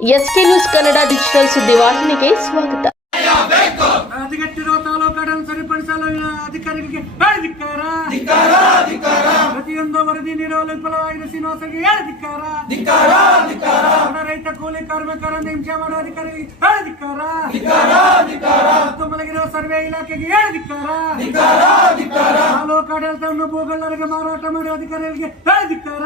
S K news Kannada digital ಸುದ್ದಿವಾಹಿನಿಗೆ ಸ್ವಾಗತ. ಹದಗೆಟ್ಟಿರುವ ತಾಲೂಕುಗಳನ್ನು ಸರಿಪಡಿಸಲು ಅಧಿಕಾರಿಗಳಿಗೆ ಧಿಕ್ಕಾರ ಪ್ರತಿಯೊಂದು ವರದಿ ನೀಡಲು ವಿಫಲವಾಗಿದೆ ಶ್ರೀನಿವಾಸಗೆ ಧಿಕ್ಕಾರ ಬಡ ರೈತ ಕೂಲಿ ಕಾರ್ಮಿಕರನ್ನು ಹಿಂಸೆ ಮಾಡುವ ಅಧಿಕಾರಿಗೆ ಹೇಳಿ ಧಿಕ್ಕಾರ ಮತ್ತು ಮಲಗಿರುವ ಸರ್ವೆ ಇಲಾಖೆಗೆ ಹೇಳಿ ಧಿಕ್ಕಾರ. ಭೂಗಳ್ಳರಿಗೆ ಮಾರಾಟ ಮಾಡಿ ಅಧಿಕಾರಿಗಳಿಗೆ ಧಿಕ್ಕಾರ.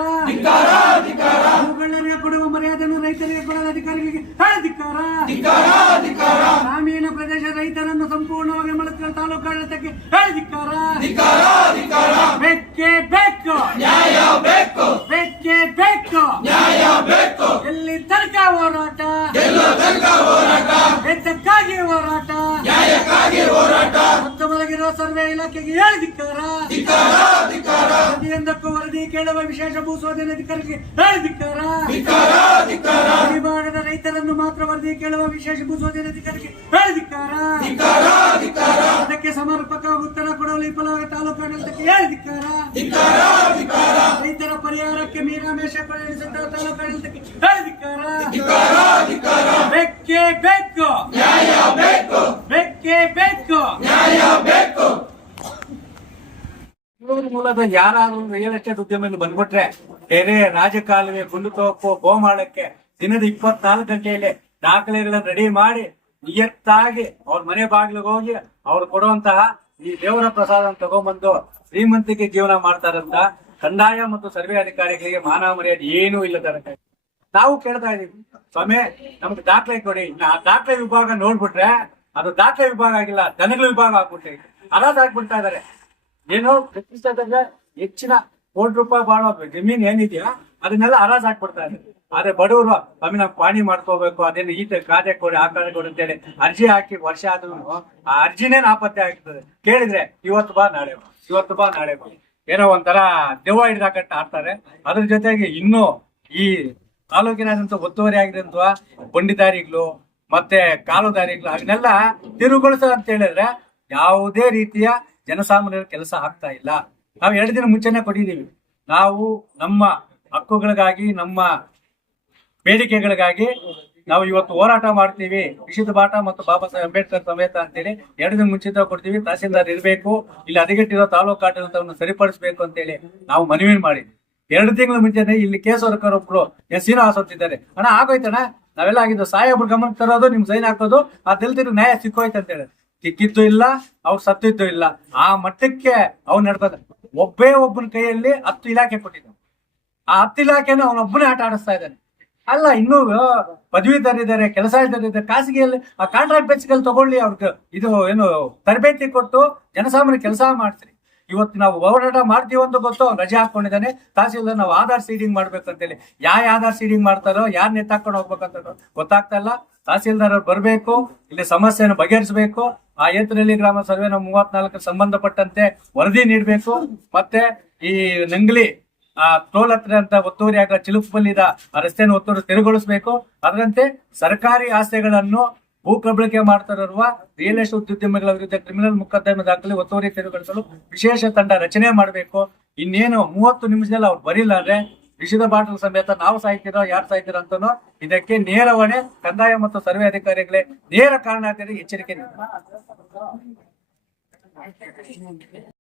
ಭೂಗಳ್ಳರಿಗೆ ಕೊಡುವ ಮರ್ಯಾದೆಯನ್ನು ರೈತರಿಗೆ ಕೊಡದ ಅಧಿಕಾರಿಗಳಿಗೆ ಧಿಕ್ಕಾರ. ಗ್ರಾಮೀಣ ಪ್ರದೇಶ ರೈತರನ್ನು ಸಂಪೂರ್ಣವಾಗಿ ಮಳಕಲ್ ತಾಲೂಕು ಆಡಳಿತಕ್ಕೆ ಹೇಳಿದಿಕ್ಕಾರ ಬೇಕೇ ಬೇಕು. ನ್ಯಾಯ ಬೇಕು. ಬೆಕ್ಕೆ ಬೇಕು. ನ್ಯಾಯ ಬೇಕು. ಎಲ್ಲಿ ತನಕ ಹೋರಾಟ. ಎದ್ದಕ್ಕಾಗಿ ಹೋರಾಟ ನ್ಯಾಯಕ್ಕಾಗಿ ಹೋರಾಟ ಮತ್ತು ಮಲಗಿರುವ ಸರ್ವೆ ಇಲಾಖೆಗೆ ಹೇಳಿ ಧಿಕ್ಕಾರ. ಪ್ರತಿಯೊಂದಕ್ಕೂ ವರದಿ ಕೇಳುವ ವಿಶೇಷ ಭೂ ಸ್ವಾಧೀನ ಅಧಿಕಾರಿಗೆ ಹೇಳಿದಿಕ್ಕಾರ ಈ ಭಾಗದ ರೈತರನ್ನು ಮಾತ್ರ ವರದಿ ಕೇಳುವ ವಿಶೇಷ ಭೂ ಸ್ವಾಧೀನ ಅಧಿಕಾರಿಗೆ ಹೇಳಿದಿಕ್ಕಾರ ಅದಕ್ಕೆ ಸಮರ್ಪಕ ಉತ್ತರ ಕೊಡಲು ವಿಫಲವಾದ ತಾಲೂಕು ಆಡಳಿತಕ್ಕೆ ಹೇಳಿದಿಕ್ಕಾರ ರೈತರ ಪರಿಹಾರಕ್ಕೆ ಮೀನಾಮೇಶ ಪರಿಗಣಿಸಿದ ತಾಲೂಕು ಆಡಳಿತಕ್ಕೆ ಹೇಳಿ ಧಿಕ್ಕಾರ. ಬೆಕ್ಕೆ ಬೆಕ್ಕು ಬೆಕ್ಕೆ ಬೇಕೇ ಬೇಕು ಬೆಂಗಳೂರು ಮೂಲದ ಯಾರಾದ್ರೂ ರಿಯಲ್ ಎಸ್ಟೇಟ್ ಉದ್ಯಮದಲ್ಲಿ ಬಂದ್ಬಿಟ್ರೆ ಕೆರೆ ರಾಜಕಾಲುವೆ ಗುಂಡುತೋಪು ಗೋಮಾಳಕ್ಕೆ ದಿನದ ಇಪ್ಪತ್ನಾಲ್ಕು ಗಂಟೆಯಲ್ಲಿ ದಾಖಲೆಗಳನ್ನ ರೆಡಿ ಮಾಡಿ ನಿಯತ್ತಾಗಿ ಅವ್ರ ಮನೆ ಬಾಗಿಲಿಗೆ ಹೋಗಿ ಅವ್ರು ಕೊಡುವಂತಹ ಈ ದೇವರ ಪ್ರಸಾದ ತಗೊಂಡ್ಬಂದು ಶ್ರೀಮಂತಿಕೆ ಜೀವನ ಮಾಡ್ತಾರಂತ ಕಂದಾಯ ಮತ್ತು ಸರ್ವೆ ಅಧಿಕಾರಿಗಳಿಗೆ ಮಾನವ ಮರ್ಯಾದೆ ಏನೂ ಇಲ್ಲದ ನಾವು ಕೇಳ್ತಾ ಇದೀವಿ ಸ್ವಾಮಿ, ನಮ್ಗೆ ದಾಖಲೆ ಕೊಡಿ. ಆ ದಾಖಲೆ ವಿಭಾಗ ನೋಡ್ಬಿಟ್ರೆ ಅದು ದಾಖಲೆ ವಿಭಾಗ ಆಗಿಲ್ಲ, ದನಗಳ ವಿಭಾಗ ಆಗ್ಬಿಟ್ಟೆ ಅಲಾದ್ ಹಾಕ್ಬಿಡ್ತಾ ಇದಾರೆ ಏನೋ ಪ್ರತಿಷ್ಠಿತ ಹೆಚ್ಚಿನ ಕೋಟಿ ರೂಪಾಯಿ ಬಾಳುವ ಜಮೀನ್ ಏನಿದೆಯಾ ಅದನ್ನೆಲ್ಲ ಹರಾಜ್ ಹಾಕ್ಬಿಡ್ತಾ ಇದ್ದಾರೆ ಆದ್ರೆ ಬಡವರು ಸ್ವಾಮಿ, ನಾವು ಪಾಣಿ ಮಾಡ್ಕೋಬೇಕು, ಅದೇನು ಈ ಕಾದೆ ಕೊಡಿ, ಆ ಕಾದೆ ಕೊಡಿ ಅಂತೇಳಿ ಅರ್ಜಿ ಹಾಕಿ ವರ್ಷ ಆದ್ರೂ ಆ ಅರ್ಜಿನೇ ನಾಪತ್ತೆ ಆಗ್ತದೆ. ಕೇಳಿದ್ರೆ ಇವತ್ತು ಬಾ, ನಾಳೆ ಬಾ, ಇವತ್ತು ಬಾ, ನಾಳೆ ಬಾ. ಏನೋ ಒಂಥರ ದೆವ್ವ ಹಿಡ್ದಾಕಟ್ಟ ಆಡ್ತಾರೆ. ಅದ್ರ ಜೊತೆಗೆ ಇನ್ನೂ ಈ ತಾಲೂಕಿನಾದಂತ ಒತ್ತುವರಿ ಆಗಿರುವಂತ ಬಂಡಿದಾರಿಗಳು ಮತ್ತೆ ಕಾಲುದಾರಿಗಳು, ಅದನ್ನೆಲ್ಲ ತಿರುಗೊಳಿಸ ಅಂತ ಹೇಳಿದ್ರೆ ಯಾವುದೇ ರೀತಿಯ ಜನಸಾಮಾನ್ಯರ ಕೆಲಸ ಆಗ್ತಾ ಇಲ್ಲ. ನಾವು ಎರಡು ದಿನ ಮುಂಚೆನೆ ಕೊಟ್ಟಿದ್ದೀವಿ. ನಾವು ನಮ್ಮ ಹಕ್ಕುಗಳಿಗಾಗಿ, ನಮ್ಮ ಬೇಡಿಕೆಗಳಿಗಾಗಿ ನಾವು ಇವತ್ತು ಹೋರಾಟ ಮಾಡ್ತೀವಿ. ವಿಶುದ್ಧ ಬಾಟ ಮತ್ತು ಬಾಬಾ ಸಾಹೇಬ್ ಅಂಬೇಡ್ಕರ್ ಸಮೇತ ಅಂತೇಳಿ ಎರಡು ದಿನ ಮುಂಚಿತ ಕೊಡ್ತೀವಿ. ತಹಸೀಲ್ದಾರ್ ಇರಬೇಕು, ಇಲ್ಲಿ ಹದಗೆಟ್ಟಿರೋ ತಾಲೂಕು ಆಡಳಿತವನ್ನು ಸರಿಪಡಿಸಬೇಕು ಅಂತೇಳಿ ನಾವು ಮನವಿ ಮಾಡಿದ್ವಿ. ಎರಡು ತಿಂಗಳ ಮುಂಚೆನೆ ಇಲ್ಲಿ ಕೇಸವರ್ಕರ್ ಒಬ್ರು ಎಸ್ ಶ್ರೀನಿವಾಸ್ ಅಂತಿದ್ದಾರೆ ಅಣ್ಣ, ಆಗೋಯ್ತಣ್ಣ? ನಾವೆಲ್ಲ ಆಗಿದ್ದು ಸಾಹೇಬ್ರು ಗಮನ ತರೋದು, ನಿಮ್ಗೆ ಸೈನ್ ಹಾಕೋದು, ಆ ತಿಳಿದಿರೋ ನ್ಯಾಯ ಸಿಕ್ಕೋಯ್ತು ಅಂತ ಹೇಳಿ ಸಿಕ್ಕಿದ್ದು ಇಲ್ಲ, ಅವ್ರು ಸತ್ತಿದ್ದು ಇಲ್ಲ. ಆ ಮಟ್ಟಕ್ಕೆ ಅವ್ನು ನಡ್ಕೋದ ಒಬ್ಬೇ ಒಬ್ಬನ ಕೈಯಲ್ಲಿ ಹತ್ತು ಇಲಾಖೆ ಕೊಟ್ಟಿದ್ದ ಆ ಹತ್ತು ಇಲಾಖೆನ ಅವನೊಬ್ಬನೇ ಆಟ ಆಡಿಸ್ತಾ ಇದ್ದಾನೆ. ಅಲ್ಲ, ಇನ್ನೂ ಪದವೀಧರಿದ್ದಾರೆ ಕೆಲಸ ಇದ್ದಾರೆ ಖಾಸಗಿಯಲ್ಲಿ, ಆ ಕಾಂಟ್ರಾಕ್ಟ್ ಬೇಸಿಕಲ್ಲಿ ತಗೊಳ್ಳಿ, ಅವ್ರಿಗೆ ಇದು ಏನು ತರಬೇತಿ ಕೊಟ್ಟು ಜನಸಾಮಾನ್ಯ ಕೆಲಸ ಮಾಡ್ತೀರಿ. ಇವತ್ತು ನಾವು ಹೋರಾಟ ಮಾಡ್ತೀವಿ ಅಂತ ಗೊತ್ತು, ಅವ್ನು ರಜೆ ಹಾಕೊಂಡಿದ್ದಾನೆ ತಹಸೀಲ್ದಾರ್, ನಾವು ಆಧಾರ್ ಸೀಡಿಂಗ್ ಮಾಡ್ಬೇಕಂತೇಳಿ. ಯಾವ ಆಧಾರ್ ಸೀಡಿಂಗ್ ಮಾಡ್ತಾರೋ, ಯಾರು ನೆತ್ತಾಕೊಂಡು ಹೋಗ್ಬೇಕಂತ ಗೊತ್ತಾಗ್ತಾ ಇಲ್ಲ. ತಹಸೀಲ್ದಾರ್ ಅವ್ರು ಬರಬೇಕು, ಇಲ್ಲಿ ಸಮಸ್ಯೆಯನ್ನು ಬಗೆಹರಿಸಬೇಕು. ಆ ಏತನಹಳ್ಳಿ ಗ್ರಾಮ ಸರ್ವೆ ನಮ್ಮ ಮೂವತ್ನಾಲ್ಕರ ಸಂಬಂಧಪಟ್ಟಂತೆ ವರದಿ ನೀಡಬೇಕು. ಮತ್ತೆ ಈ ನಂಗ್ಲಿ, ಆ ಟೋಲ್ ಹತ್ರ ಅಂತ ಒತ್ತುವರಿ ಆಗ ಆ ರಸ್ತೆಯನ್ನು ಒತ್ತುವರಿ ತೆರವುಗೊಳಿಸಬೇಕು. ಅದರಂತೆ ಸರ್ಕಾರಿ ಆಸ್ತಿಗಳನ್ನು ಭೂ ಕಬಳಿಕೆ ಮಾಡ್ತಾರಿರುವ ರಿಯಲ್ ಎಸ್ಟೇಟ್ ಉದ್ಯಮಿಗಳ ವಿರುದ್ಧ ಕ್ರಿಮಿನಲ್ ಮೊಕದ್ದಮೆ ದಾಖಲೆ ಒತ್ತುವರಿ ತೆರವುಗೊಳಿಸಲು ವಿಶೇಷ ತಂಡ ರಚನೆ ಮಾಡಬೇಕು. ಇನ್ನೇನು ಮೂವತ್ತು ನಿಮಿಷದಲ್ಲಿ ಅವ್ರು ಬರೀಲ್ಲ ಅಂದ್ರೆ ವಿಷದ ಬಾಟಲ್ ಸಮೇತ ನಾವು ಸಾಯ್ತಿರೋ, ಯಾರು ಸಾಯ್ತಿರೋ ಅಂತನೋ, ಇದಕ್ಕೆ ನೇರ ಹೊಣೆ ಕಂದಾಯ ಮತ್ತು ಸರ್ವೆ ಅಧಿಕಾರಿಗಳೇ ನೇರ ಕಾರಣ ಎಚ್ಚರಿಕೆ ನೀಡಿ